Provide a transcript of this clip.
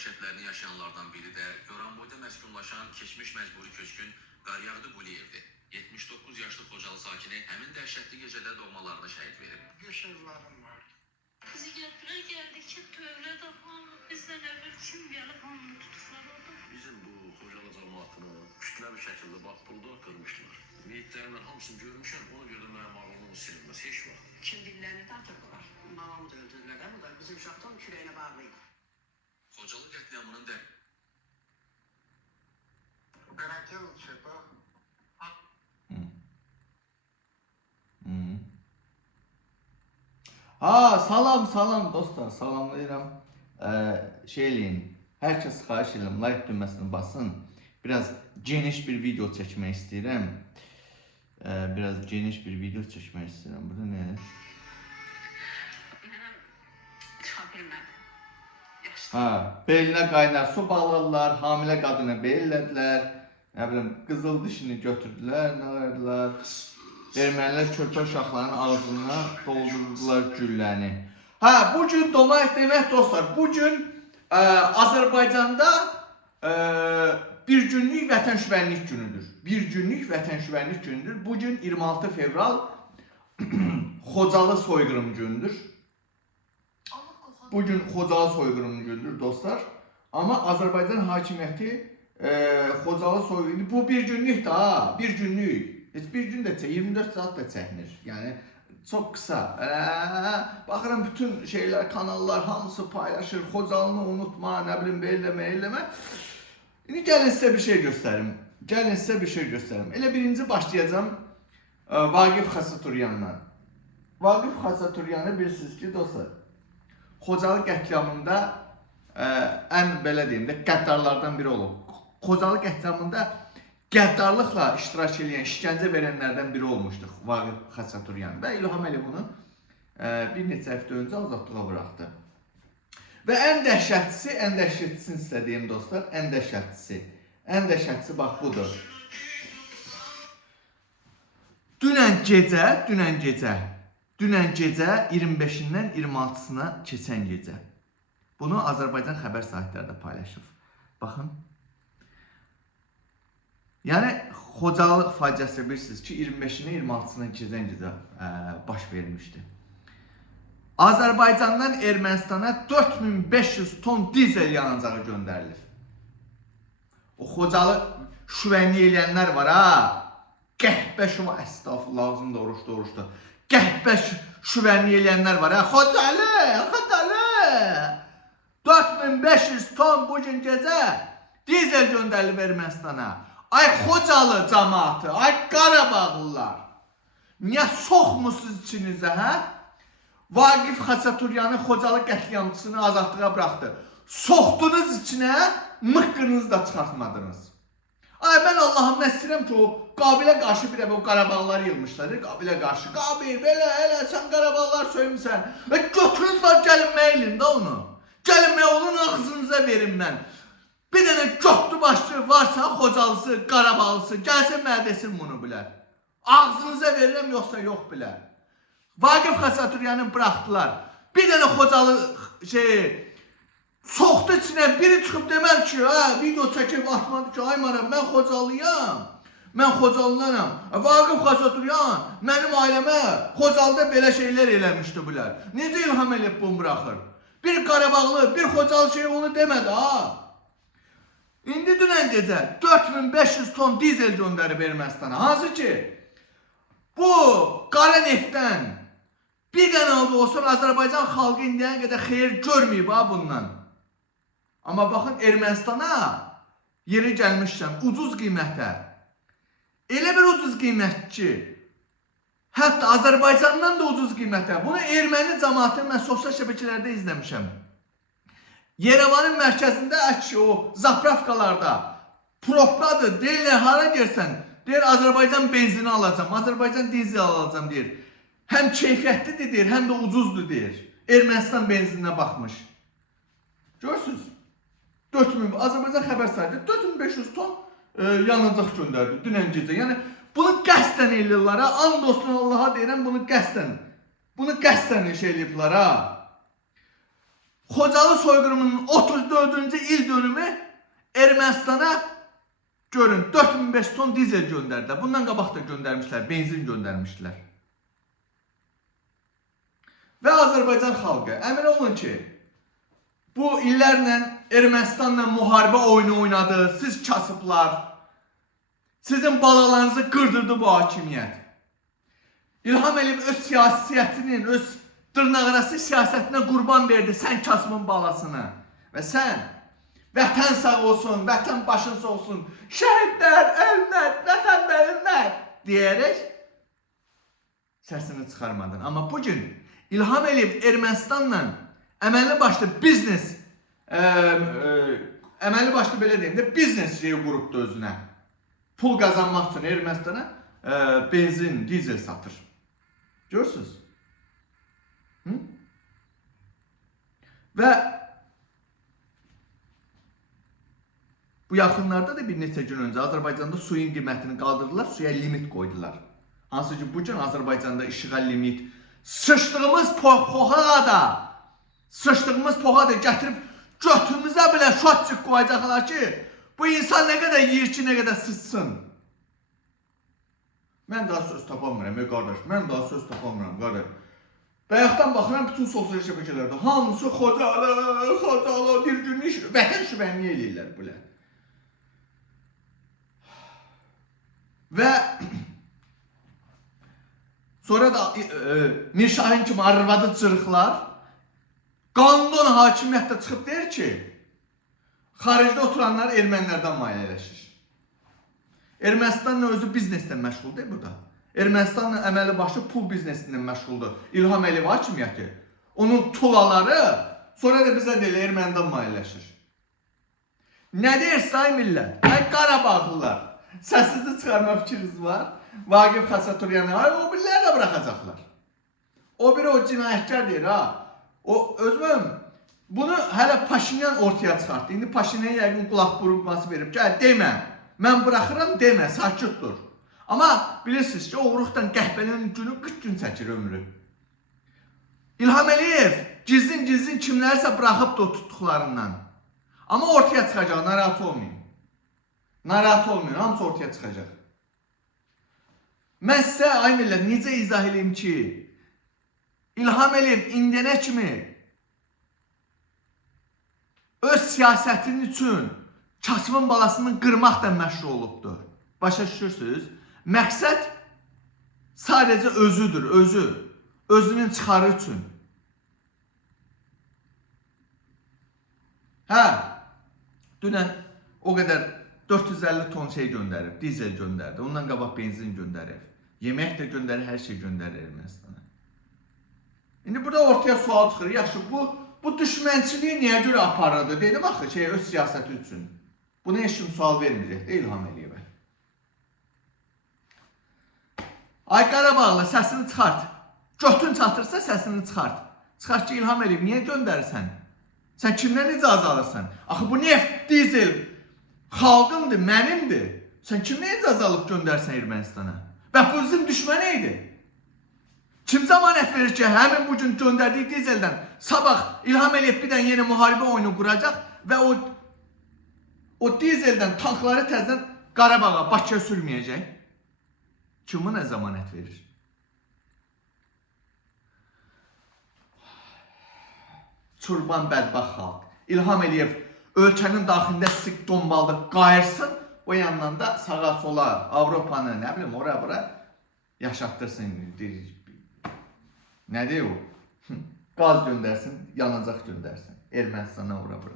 dəhşətlərini yaşayanlardan biri də Goranboyda məskunlaşan keçmiş məcburi köçkün Qaryağdı Quliyevdir. 79 yaşlı Xocalı sakini həmin dəhşətli gecədə doğmalarına şəhid verib. 5 evladım var. Bizi gətirə gəldi ki, tövlədə hamı, bizdən əvvəl kim gəlib hamını tutuqlar orada. Bizim bu Xocalı cəmaatını kütləvi şəkildə bax burada qırmışlar. Meyitlərimin hamısını görmüşəm, ona görə də mənim ağlımın silinməz, heç vaxt. Kim dillərini də atırdılar. Mamamı da öldürdülər, bu da bizim uşaqdan kürəyinə bağlıydı. Xocalı qətliamının da Qarakel çöpü. Ha, salam dostlar, salamlayıram. Şeyləyin, hər kəs xahiş edirəm, like düyməsini basın. Biraz geniş bir video çəkmək istəyirəm. Burada nədir? Mənəm çıxa bilmədim. Ha, belinə qaynar su bağladılar, hamilə qadına belirlədilər. Nə bilim, qızıl dişini götürdülər, nə verdiler? Ermənilər körpə uşaqların ağzına doldurdular gülləni. Ha, bugün demək dostlar, bugün Azərbaycanda bir günlük vətənşüvərlik günüdür. Bugün 26 fevral Xocalı soyqırım günüdür. Dostlar. Amma Azərbaycan hakimiyyəti Xocalı soyqırım, bu bir günlük da, bir günlük. Heç bir gün də 24 saat da çəkmir. Yəni çox qısa. Baxıram bütün şeylər, kanallar hamısı paylaşır. Xocalını unutma, nə bilim eləmə. İndi gəlin sizə bir şey göstərim. Elə birinci başlayacağım Vaqif Xaçaturyanla. Vaqif Xaçaturyanı bilirsiniz ki, dostlar, Xocalı qətliamında ən belə deyim də qəddarlardan biri olub. Xocalı qətliamında qəddarlıqla iştirak edən, işgəncə verənlərdən biri olmuşduq Vaqif Xaçaturyan və İlham Əliyevunu bir neçə həftə öncə azadlığa buraxdı. Və ən dəhşətlisi sizə deyim dostlar, ən dəhşətlisi bax budur. Dünən gecə 25-dən 26-sına keçən gecə. Bunu Azərbaycan xəbər sahətləri də paylaşıb. Baxın. Yəni Xocalı faciəsi bilirsiniz ki, 25-dən 26-sına keçən gecə baş vermişdi. Azərbaycandan Ermənistana 4500 ton dizel yanacağı göndərilir. O Xocalı şüvənlik eləyənlər var ha. Qəhbə şüvə, əstağfurullah, ağzımda oruçdu. Qəhbə şüvənlik eləyənlər var ha. Xocalı. 4500 ton bugün gecə dizel göndərilir Ermənistana. Ay Xocalı cəmaatı, ay Qarabağlılar. Niyə soxmusunuz içinizə, hə? Vaqif Xaçaturyanı Xocalı qətliamçısını azadlığa buraxdı. Soxdunuz içinə, mıqqınızı da çıxartmadınız. Ay mən Allahım istəyirəm ki, o Qabilə qarşı bir o Qarabağlılar yılmışlar. Qabilə qarşı, Qabil, belə, sən Qarabağlılar söymüsən. Götürünüz var, gəlinməyə elin də onu. Gəlinməyə olun, ağzınıza verin mən. Bir dənə götlü başçı varsa, Xocalısı, Qarabağlısı, gəlsin mənə desin bunu bilər. Ağzınıza verirəm, yoxsa yox bilər. Vaqif Xaçaturyanı buraxdılar. Bir dənə Xocalı soxdu içinə, biri çıxıb deməli ki, video çəkib atmadı ki, ay mənəm, mən Xocalıyam, mən Xocalıdanam. Vaqif Xaçaturyan mənim ailəmə Xocalıda belə şeylər eləmişdi bilər. Necə İlham Əliyev bunu buraxır? Bir Qarabağlı, bir Xocalı onu demədi ha. İndi dünən gecə 4500 ton dizel göndərib Ermənistana. Hansı ki, bu qara neftdən bir dənə olsun Azərbaycan xalqı indiyən qədər xeyir görməyib ha bundan. Amma baxın Ermənistana yeri gəlmişsən ucuz qiymətə. Elə bir ucuz qiymət ki, hətta Azərbaycandan da ucuz qiymətə. Bunu erməni cəmaatını mən sosial şəbəkələrdə izləmişəm. Yerevanın mərkəzində o zapravkalarda propkadır, deyirlər hara gəlsən, deyir Azərbaycan benzini alacam, Azərbaycan dizel alacam deyir. Həm keyfiyyətlidir deyir, həm də ucuzdur deyir. Ermənistan benzininə baxmış. Görürsünüz? Azərbaycan xəbər saydı 4500 ton yanacaq göndərdi dünən gecə. Yəni bunu qəsdən eləyirlər ha. And olsun Allaha deyirəm, bunu qəsdən şey eləyiblər ha. Xocalı soyqırımının 34-cü il dönümü Ermənistana görün 4500 ton dizel göndərdilər. Bundan qabaq da göndərmişlər, benzin göndərmişlər. Və Azərbaycan xalqı əmin olun ki, bu illərlə Ermənistanla müharibə oyunu oynadı, siz kasıblar, sizin balalarınızı qırdırdı bu hakimiyyət. İlham Əliyev öz siyasətinin, öz dırnaqarası siyasətinə qurban verdi sən kasımın balasını. Və sən, vətən sağ olsun, vətən başın sağ olsun, şəhidlər, ölmət, vətən bölünmət deyərək səsini çıxarmadın. Amma bugün İlham Əliyev Ermənistanla əməlli başlı biznes, əməlli başlı belə deyim də, biznes şeyi qurubdu özünə. Pul qazanmaq üçün Ermənistana benzin, dizel satır. Görürsünüz? Və bu yaxınlarda da bir neçə gün öncə Azərbaycanda suyun qiymətini qaldırdılar, suya limit qoydular. Hansı ki, bugün Azərbaycanda işığa limit, sıçdığımız poxa da gətirib götümüzə belə şotçıq qoyacaqlar ki, bu insan nə qədər yiyir ki, nə qədər sıçsın. Mən daha söz tapamıram, qardaş, mən daha söz tapamıram, qardaş. Bayaqdan baxıram, bütün sosial şəbəkələrdə hamısı Xocalı, bir gün iş, vətən şübhəni eləyirlər belə. Və sonra da Mirşahin kimi arvadı cırıqlar, qanun hakimiyyətdə çıxıb deyir ki, xaricdə oturanlar ermənilərdən maliyyələşir. Ermənistanla özü bizneslə məşğuldur burada. Ermənistanla əməli başı pul biznesindən məşğuldur. İlham Əliyev hakimiyyəti. Onun tulaları sonra da bizə deyil, ermənidən maliyyələşir. Nə deyir say millət? Ay Qarabağlılar. Səsini çıxarma fikriniz var. Vaqif Xaçaturyanı, o biriləri də bıraxacaqlar. O biri o cinayətkar deyir ha. O özüm bunu hələ Paşinyan ortaya çıxartdı. İndi Paşinyan yəqin qulaq burunması verib. Gəl demə. Mən bıraxıram demə, sakit dur. Amma bilirsiniz ki, oğruqdan qəhbənin günü 40 gün çəkir ömrü. İlham Əliyev gizlin kimlərsə bıraxıb da o tutduqlarından. Amma ortaya çıxacaq, narahat olmayın. Narahat olmayın, hamısı ortaya çıxacaq. Mən sizə, ay millət, necə izah edeyim ki, İlham Əliyev indiyənə kimi öz siyasətinin üçün kasımın balasını qırmaqla məşğul olubdur. Başa düşürsünüz? Məqsəd sadəcə özüdür, özü. Özünün çıxarı üçün. Hə, dünən o qədər 450 ton şey göndərib, dizel göndərdi. Ondan qabaq benzin göndərib. Yemək də göndərir, hər şey göndərir Ermənistana. İndi burada ortaya sual çıxır. Yaxşı, bu düşmənçiliyi niyə görə aparırdı? Dedim axı, öz siyasəti üçün. Buna heç kim sual verməyəcək də İlham Əliyevə. Ay Qarabağlı, səsini çıxart. Götün çatırsa səsini çıxart. Çıxart ki, İlham Əliyev, niyə göndərirsən? Sən kimdən icazə alırsan? Axı bu neft, dizel xalqındır, mənimdir. Sən kimdən icazə alıb göndərsən Ermənistana? Və bu bizim düşməni idi. Kim zəmanət verir ki, həmin bugün göndərdiyi dizeldən sabah İlham Əliyev bir dənə yeni müharibə oyunu quracaq və o dizeldən tankları təzədən Qarabağa, Bakıya sürməyəcək? Kim buna zəmanət verir? Çurban bədbaxt xalq. İlham Əliyev ölkənin daxilində sık dombalda qayırsın, o yandan da sağa sola Avropanı, nə bilim, ora-bura yaşatdırsın. Nədir o? Qaz göndərsin, yanacaq göndərsin. Ermənistana ora-bura.